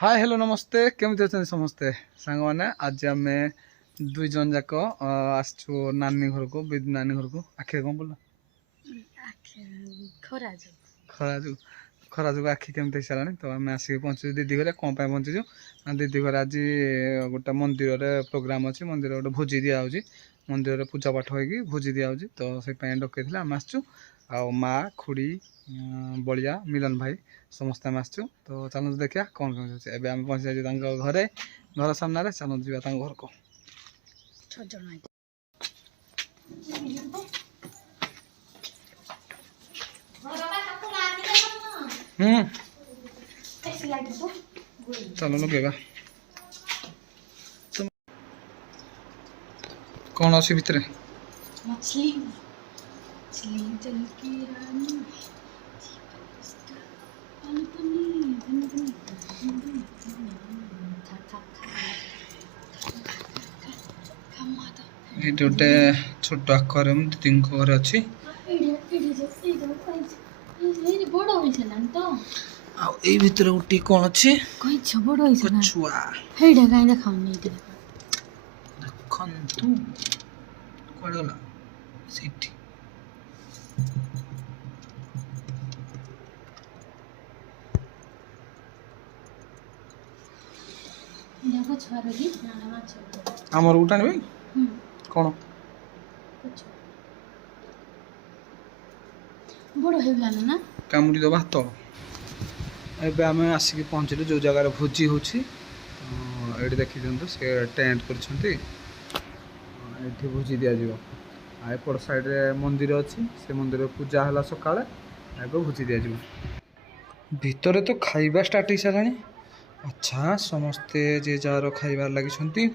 Hi hello नमस्ते केमती अच्छा समस्ते सांग मैंने आज आम दुई जन जाक आसचु नानी घर को बिदु नानी घर को आखिर कौन बोल खरा जो खरा जो आखि केमती सारा तो आम आसिक पहुँचु दीदी घर कौन पहुँचीचु दीदी घर आज गोटे मंदिर प्रोग्राम अच्छी मंदिर गोटे भोजी दिया मंदिर पूजा पाठ हो भोजी दिया तो से डकई आम आसचु आ माँ खुड़ी बलिया मिलन भाई समस्त आम आसचु तो चलते देखा कौन कौन अच्छे आम पहुँची जाइए घरे घर सामने चलते जावा घर को चलो लगे कौन अच्छी भितर मछली मछली जल की रानी ये गोटे छोट आक्वारियम दीदी घर अच्छी ए भितर गोटे कौन अच्छी छुआ देखु कुआडे गला सीठी आमर गोटे आनबे कौन बड़ ना कामुड़ी दबा तो एबे आम आसिक पहुँचलु जो जगार भोजी होची ये देखी दिखाँ से टेंट कर भोजी दि जाव एपट साइड मंदिर अच्छी से मंदिर पूजा है सका भोजी दि जाव भितर तो खाइबा स्टार्ट हो सारा अच्छा समस्ते जे जार खाइबार लगी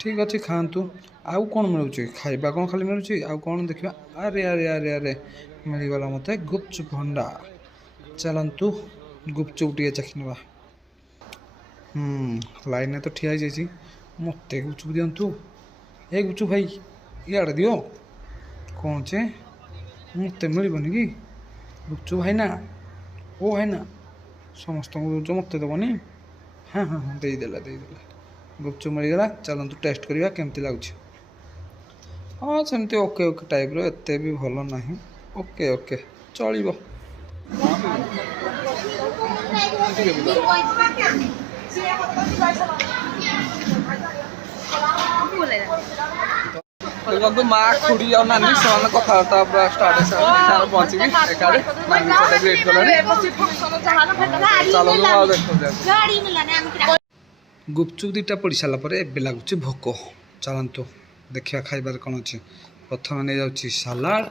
ठीक अच्छे खातु आउ कौन मिलूँ खाइबा कौन खाली मिलूँ आउ कौन देखा अरे अरे अरे अरे मिलगला मत गुपचुप भंडा चलतु गुपचुप टे चाखिनवा लाइन तो ठिया जाइए मत गुपचुप दिंतु ए गुपचुप भाई इे दियो कौन चे मत मिलबनी कि गुपचुप भाई ना ओ है ना समस्त मत देवनी हाँ हाँ हाँ देदेला गुपचुप मिलगला चलतु टेस्ट करवा केमती लगुच हाँ सेमती ओके ओके टाइप एत भी भल ना ओके ओके चलो देखो माँ खुड़ी और नानी से कथबार्ता पूरा स्टार्ट है पहुँची एकाड़े नानी ग्रेट कला गुपचुप दुटा पड़ सारापर ए लगुच भोक चलतु देखा खाइबार कौन अच्छे प्रथम नहीं जाऊँगी सालाड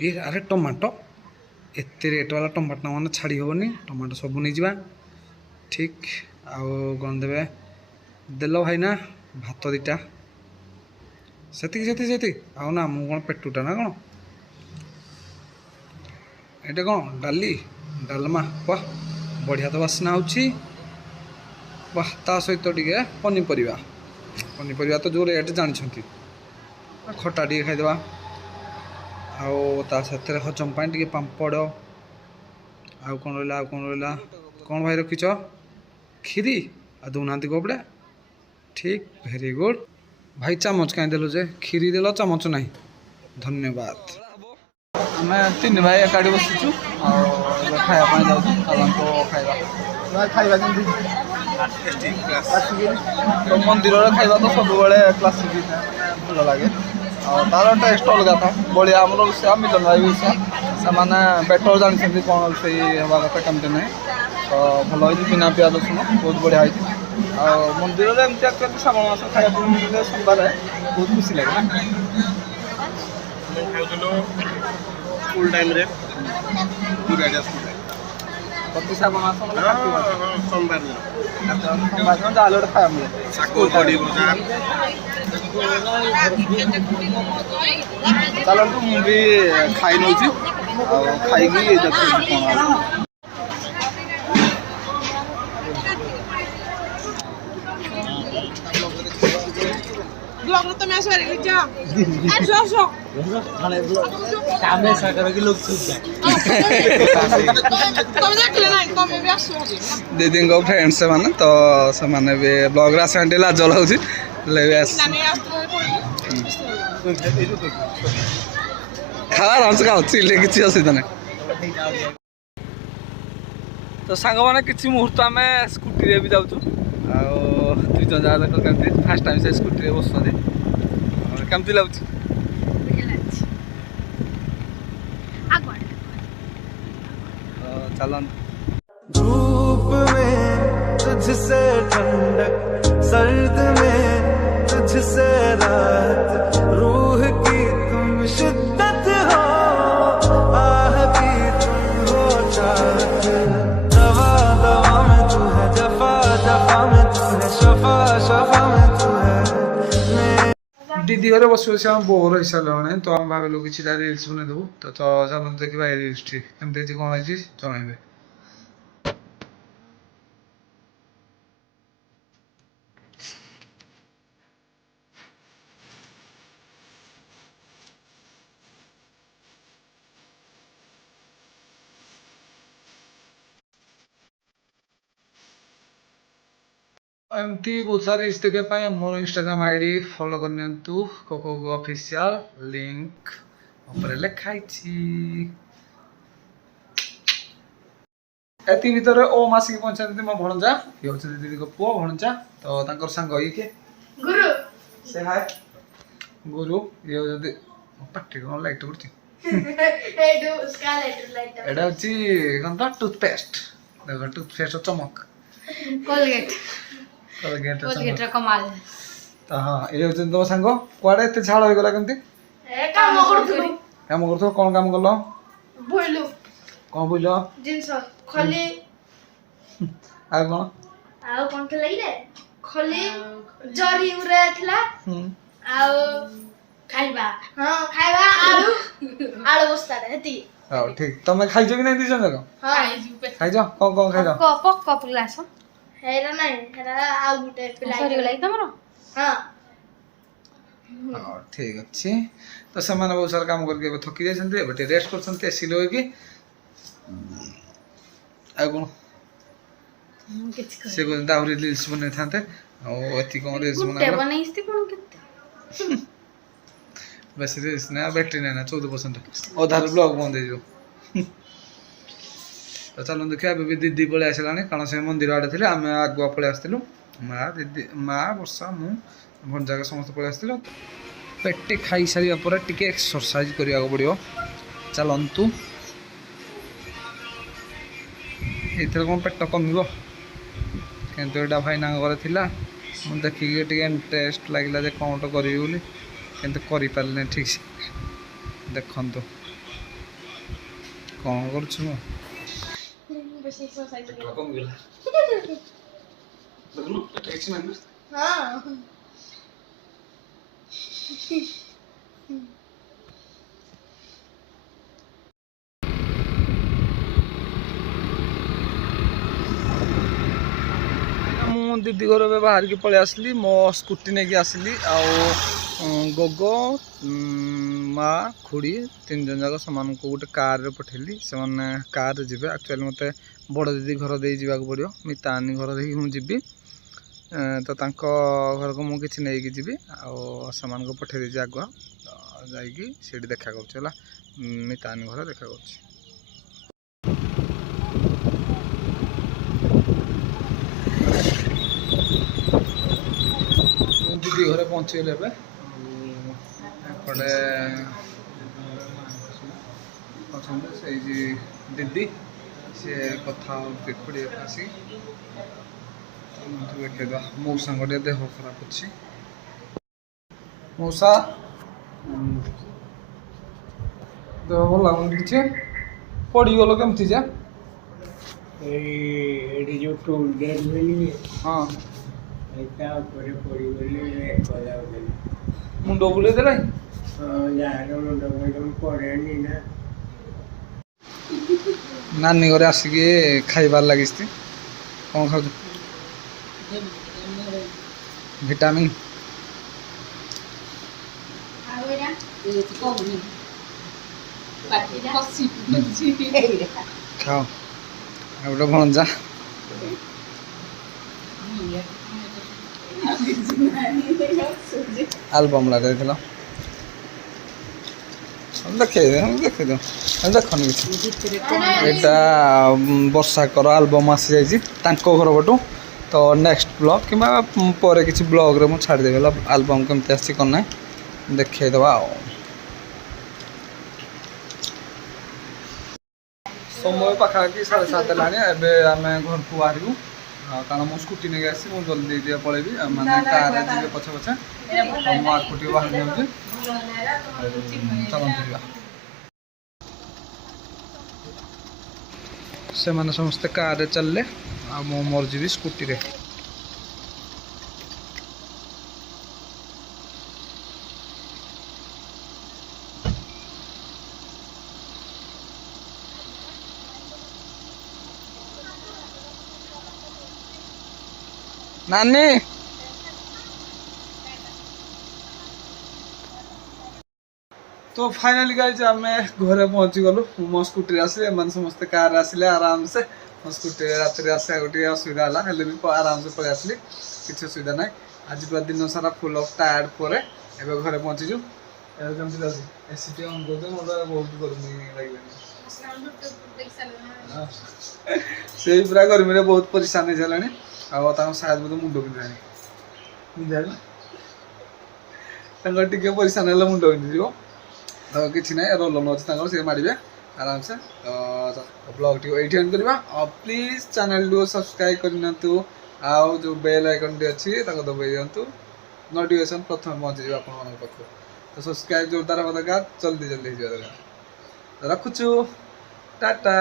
ये अरे टमाटो एत रेट वाला टमाटो मैंने छाड़ी हेनी टमाटो सब नहीं जा ठीक आउ कौन देवे देल भाई ना भात दीटा से आउ ना मु कौन पेटुटा ना कौन ये कौन डाली डालमा वाह बढ़िया तो बास्ना वाह ता सहित टे पनीपरिया तो जो रेट जानते खटा टे खाईदे आउ हजम पाई पापड़ आउ कौन रहा कौन भाई रखीच खीरी आ दौना कपड़ा ठीक वेरी गुड भाई चामच कहीं देल जे खीरी देल चामच ना धन्यवाद आम तीन भाई एकाठी बसीचु खायापी जाऊँ खाଇବା तो मंदिर खाଇବା तो सब क्लासिक भल लगे तार टेस्ट अलग था बड़िया आम रोषा मिलन भाई भी से बेटर जानते कौन रोषे हवा कथा कमी ना तो भल हो बिना पियाज रसुण बहुत बढ़िया हो मंदिर में एमती एक्चुअली श्रावण मास खाया मिले सोमवार बहुत खुशी लगे फुल टाइम रे प्रति श्रावण मास सोमवार सोमवार जाल गोटे खाया मिले चलतु मुझे खाई नौ खाई ब्लॉग तो मैं दीदी फ्रेंड से माने तो से माने भी ब्लॉग रे आसे लाज लाउची खा आराम से खाओ चिल्ले किसी असुविधा नहीं तो सांग मैंने किसी मुहूर्त आम स्कूटी भी जाऊँ दुई जन जाक कमी फास्ट टाइम से स्कूटी बस कमती लगुच चलन धूप में तुझसे ठंडक सर्द में तुझसे रात रूह की तुम शिद्दत हो आह की तुम हो चाहत दवा दवा में तू है जफा जफा में तू है शफा शफा में तू है दीदी घरे बस बस आम बोर हो सारे तो आम भाविलु कि रिल्स बन देवु तो चलो देखा रिल्स टी एमती कौन है जनइबे एमती बहुत सारे रिल्स देखा मोर इंस्टाग्राम आईडी फॉलो करनी कोको ऑफिशियल लिंक ऊपर लिखाई एति भीतर ओ मासी की पहुंचा मो भणजा ये होचे दीदी को पुओ भणजा तो तांकर संग ये के गुरु से हाय गुरु ये जदी पट्टी कोन लाइट करती ए दो उसका लाइट एडा होची कंता टूथपेस्ट देखो टूथपेस्ट चमक कोलगेट कोलगेट कोलगेट रा कमाल तो हां ये होचे तो संग कोडे एते झाड़ होई गला केमती ए काम करथु कोन काम करलो बोइलु कोन बोलो जिंस खली आ कोन आउ कोन के लइले खली जरी उरे थला आउ खाइबा हां खाइबा आलू आलू बस्ता हेती हां ठीक तमे खाइ जो कि नै दिसन जको हां खाइ जो कोन खाइ जो कप ग्लास हेरा नै हेरा आउ गुटे पिलाई सरी लागि तमरो हां हां ठीक अछि तो समान बहुत सारा काम करके थकी जाइछन्ते बटे रेस्ट करछन्ते एसी लोय कि आ कोन से को दाउरी रील्स बने थाते ओ अति कोन रील्स बना बनाइस्ती कोन केते बस रील्स ना बैटरी ना 14% अधार ब्लॉग बंद हो जो तो चलो देखिए अभी दीदी पळे आसलानी कारण से मंदिर आडे थिले आमे आगुआ पळे आस्तिलु माँ दीदी माँ वर्षा मु भंजा के समस्त पळे आस्तिलु पेटे खाई सारी पर टिके एक्सरसाइज करिया को पड़ियो चलंतु एथर कोन पेट कमिबो किंतु एटा भाई ना घरे थिला मु देखि के टिके इंटरेस्ट लागिला जे कोन तो करियो बोली किंतु करि पारले ठीक से देखंतु कोन करछु मु बेसी एक्सरसाइज कम गेला देखनु टेक्स में हां दीदी घर में बाहर की पलि आसली मो स्कूटी नहीं आसली गोगो माँ खुड़ी तीन जन जाक सामान को गोटे कार रे पठेली से कार जी एक्चुअली मत बड़ दीदी घर दे जावाक पड़ो मितानी घर दे जी तो घर को मुझे नहीं जी आसान को पठे देजी आगुआ जा देखा कर मितानी घर देखा कर दीदी घरे पहुँचल एपटे से दीदी सी कथा खुड़ी आसी देखा मौसा गोटे देह खराब अच्छी मौसा देह भल लगुन कि पड़गल केमती जा जो टोल गेट मिली हाँ मुंड बुले दे नानी घरे आसिक खाइबार लगी कौन खाऊ विटामिन ଖାଅ ଆଉ ଗୋଟେ ଭଣଜା ଆଲବମ୍ ଲଗାଇଥିଲ ଦେଖେଇଦିଅ ଦେଖନି କିଛି ଏଇଟା ବର୍ଷାକର ଆଲବମ୍ ଆସିଯାଇଛି ତାଙ୍କ ଘର ପଟୁ ତ ନେକ୍ସଟ ବ୍ଲଗ୍ କିମ୍ବା ପରେ କିଛି ବ୍ଲଗ୍ରେ ମୁଁ ଛାଡ଼ିଦେବି ହେଲା ଆଲବମ୍ କେମିତି ଆସିଛି କ'ଣ ନାହିଁ ଦେଖେଇଦେବା ଆଉ ସମୟ ପାଖାପାଖି 7:30 ହେଲାଣି ଏବେ ଆମେ ଘରକୁ ବାହାରିବୁ କାରଣ ମୁଁ ସ୍କୁଟି ନେଇକି ଆସିଛି ମୁଁ ଜଲ୍ଦି ଟିକେ ପଳେଇବି ମାନେ କାରରେ ଯିବେ ପଛେ ପଛେ ମୁଁ ଆଗକୁ ଟିକେ ବାହାରି ଯାଉଛି ଚାଲନ୍ତୁ ଯିବା ସେମାନେ ସମସ୍ତେ କାରରେ ଚାଲିଲେ ଆଉ ମୁଁ ମୋର ଯିବି ସ୍କୁଟିରେ ନାନୀ तो फाइनाली गाइज आम घरे पहुँची गलु मो स्कूटी आसिले एम समस्ते कार आसिले आराम से मो स्कूटी रात आसा गोटे असुविधा है भी आराम से पलि आसली किसी असुविधा ना आज पूरा दिन सारा फुल अफ टायर्ड पर एवं घरे पहुँचीचु एसी टी ऑन कर बहुत गर्मी लगे से पूरा गर्मी में बहुत परेशान हो सारे शायद बोध मुंड पिंधा टे परेशान है मुंड पिंधि तो किसी ना रोलन अच्छे सी मारे आराम से तो ब्लॉग टी ये एंड करवा प्लीज चैनल को सब्सक्राइब करना आउ जो बेल आइकन टी अच्छी दबाई दिंतु नोटिफिकेशन प्रथम पहुँची जाए आप तो सब्सक्राइब जोरदार दरकार जल्दी जल्दी हो दरकार रखुचु टाटा।